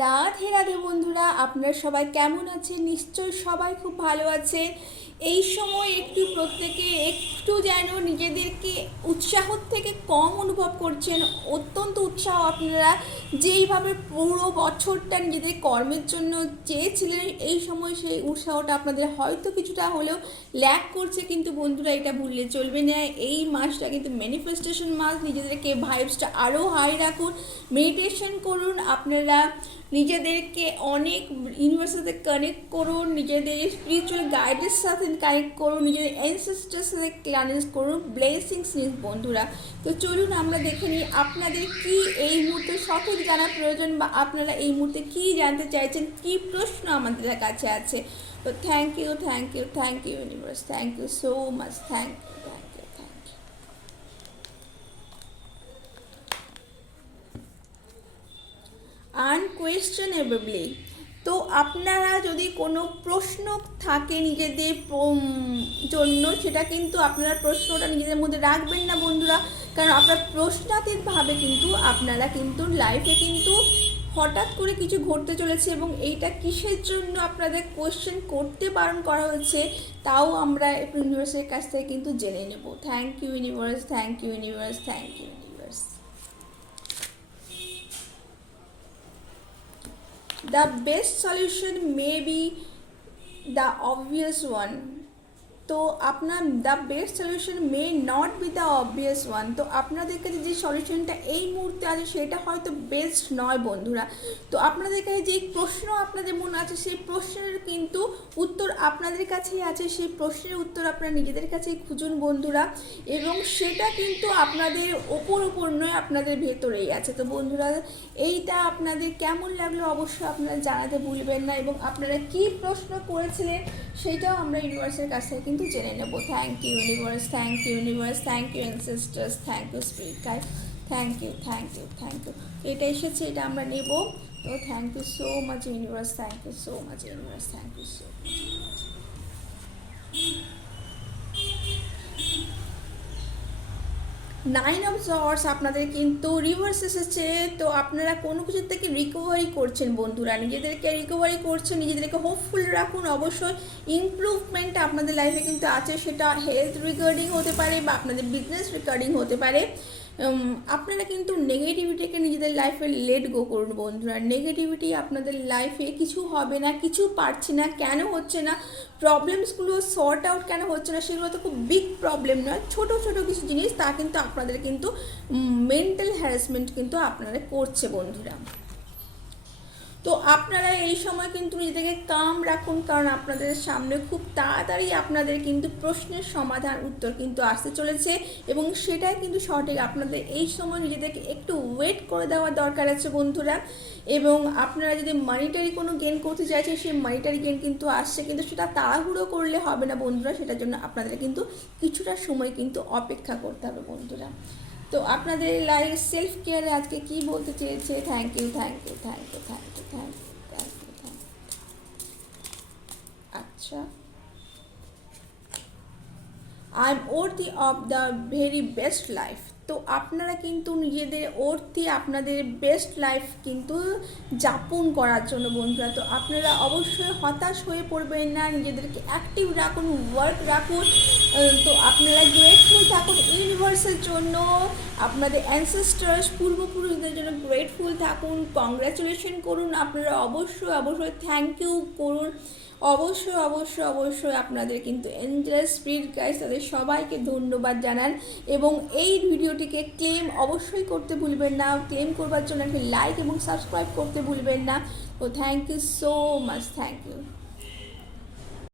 রাধে রাধে বন্ধুরা, আপনারা সবাই কেমন আছেন? নিশ্চয়ই সবাই খুব ভালো আছে। এই সময় প্রত্যেকে একটু যেন নিজেদেরকে উৎসাহ থেকে কম অনুভব করছেন। অত্যন্ত উৎসাহ আপনারা যেইভাবে পুরো বছরটা নিজেদের কর্মের জন্য চেয়েছিলেন, এই সময় সেই উৎসাহটা আপনাদের হয়তো কিছুটা হলেও ল্যাক করছে। কিন্তু বন্ধুরা, এটা ভুললে চলবে না। এই মাসটা কিন্তু ম্যানিফেস্টেশন মাস। নিজেদেরকে ভাইবসটা আরও হাই রাখুন, মেডিটেশন করুন, আপনারা নিজেদেরকে অনেক ইউনিভার্সের সাথে কানেক্ট করুন, নিজেদের স্পিরিচুয়াল গাইডের সাথে কানেক্ট করুন, নিজেদের অ্যানসেস্টারের সাথে কানেক্ট করুন, ব্লেসিংস নিন বন্ধুরা। তো চলুন আমরা দেখে নিই আপনাদের কি এই মুহূর্তে সঠিক জানার প্রয়োজন, বা আপনারা এই মুহূর্তে কী জানতে চাইছেন, কী প্রশ্ন আমাদের কাছে আছে। তো thank you, thank you, thank you universe, thank you so much, thank you, thank you, thank you. Unquestionably, তো আপনারা যদি কোনো প্রশ্ন থাকে নিজেদের জন্য, সেটা কিন্তু আপনারা প্রশ্নটা নিজেদের মধ্যে রাখবেন না বন্ধুরা। কারণ আপনার প্রশ্নাতীতভাবে কিন্তু আপনারা কিন্তু লাইফে কিন্তু হঠাৎ করে কিছু ঘটতে চলেছে, এবং এইটা কিসের জন্য আপনাদের কোয়েশ্চেন করতে বারণ করা হচ্ছে, তাও আমরা ইউনিভার্সের কাছ থেকে কিন্তু জেনে নেব। Thank you universe, thank you universe, thank you universe. The best solution may be the obvious one. তো আপনার the best solution may not be the obvious one. তো আপনাদের কাছে যে সলিউশনটা এই মুহূর্তে আছে সেটা হয়তো বেস্ট নয় বন্ধুরা। তো আপনাদের কাছে যে প্রশ্ন আপনাদের মনে আছে, সেই প্রশ্নের কিন্তু উত্তর আপনাদের কাছেই আছে। সেই প্রশ্নের উত্তর আপনারা নিজেদের কাছেই খুঁজুন বন্ধুরা, এবং সেটা কিন্তু আপনাদের ওপর নয়, আপনাদের ভেতরেই আছে। তো বন্ধুরা, এইটা আপনাদের কেমন লাগলো অবশ্যই আপনারা জানাতে ভুলবেন না, এবং আপনারা কী প্রশ্ন করেছিলেন সেইটাও আমরা ইউনিভার্সের কাছ থেকে কিন্তু জেনে নেব। Thank you universe, thank you universe, thank you ancestors, thank you spirit guide, thank you, thank you, thank you. এটা এসেছে, এটা আমরা নেব। তো thank you so much universe, thank you so much universe, thank you so much. 9 of sorts আপনাদের কিন্তু reverse এসেছে। তো আপনারা কোনো কিছুর থেকে রিকভারি করছেন বন্ধুরা, নিজেদেরকে রিকভারি করছেন, নিজেদেরকে হোপফুল রাখুন। অবশ্যই ইমপ্রুভমেন্ট আপনাদের লাইফে কিন্তু আছে, সেটা হেলথ রিগার্ডিং হতে পারে বা আপনাদের বিজনেস রিগার্ডিং হতে পারে। আপনারা কিন্তু নেগেটিভিটিকে নিজেদের লাইফে লেট গো করুন বন্ধুরা। নেগেটিভিটি আপনাদের লাইফে কিছু হবে না, কিছু পারছে না, কেন হচ্ছে না, প্রবলেমসগুলো সর্ট আউট কেন হচ্ছে না, সেগুলো তো খুব বিগ প্রবলেম নয়, ছোট ছোট কিছু জিনিস, তা কিন্তু আপনাদের কিন্তু মেন্টাল হ্যারাসমেন্ট কিন্তু আপনারা করছে বন্ধুরা। তো আপনারা এই সময় কিন্তু নিজেদেরকে কাম রাখুন, কারণ আপনাদের সামনে খুব তাড়াতাড়ি আপনাদের কিন্তু প্রশ্নের সমাধান উত্তর কিন্তু আসতে চলেছে, এবং সেটাই কিন্তু সঠিক। আপনাদের এই সময় নিজেদেরকে একটু ওয়েট করে দেওয়ার দরকার আছে বন্ধুরা। এবং আপনারা যদি মানিটারি কোনো গেন করতে চাইছেন, সেই মানিটারি গেন কিন্তু আসছে, কিন্তু সেটা তাড়াহুড়ো করলে হবে না বন্ধুরা। সেটার জন্য আপনাদের কিন্তু কিছুটা সময় কিন্তু অপেক্ষা করতে হবে বন্ধুরা। তো আপনাদের লাইফ সেলফ কেয়ারে আজকে কি বলতে চেয়েছে? Thank you, thank you, thank you, thank you, thank you, thank you, thank you. আচ্ছা, I am worthy of the very best life. তো আপনারা কিন্তু নিজেদের ওর্থি, আপনাদের বেস্ট লাইফ কিন্তু যাপন করার জন্য বন্ধুরা। তো আপনারা অবশ্যই হতাশ হয়ে পড়বেন না, নিজেদেরকে অ্যাক্টিভ রাখুন, ওয়ার্ক রাখুন। তো আপনারা গ্রেটফুল থাকুন ইউনিভার্সের জন্য, আপনাদের অ্যানসেস্টার্স পূর্বপুরুষদের জন্য গ্রেটফুল থাকুন, কংগ্রাচুলেশন করুন। আপনারা অবশ্যই থ্যাংক ইউ করুন। অবশ্যই আপনাদের কিন্তু এঞ্জেল স্পিরিট গাইডস, তাদের সবাইকে ধন্যবাদ জানান, এবং এই ভিডিওটিকে ক্লেম অবশ্যই করতে ভুলবেন না। ক্লেম করবার জন্য একটা লাইক এবং সাবস্ক্রাইব করতে ভুলবেন না। তো thank you so much, thank you.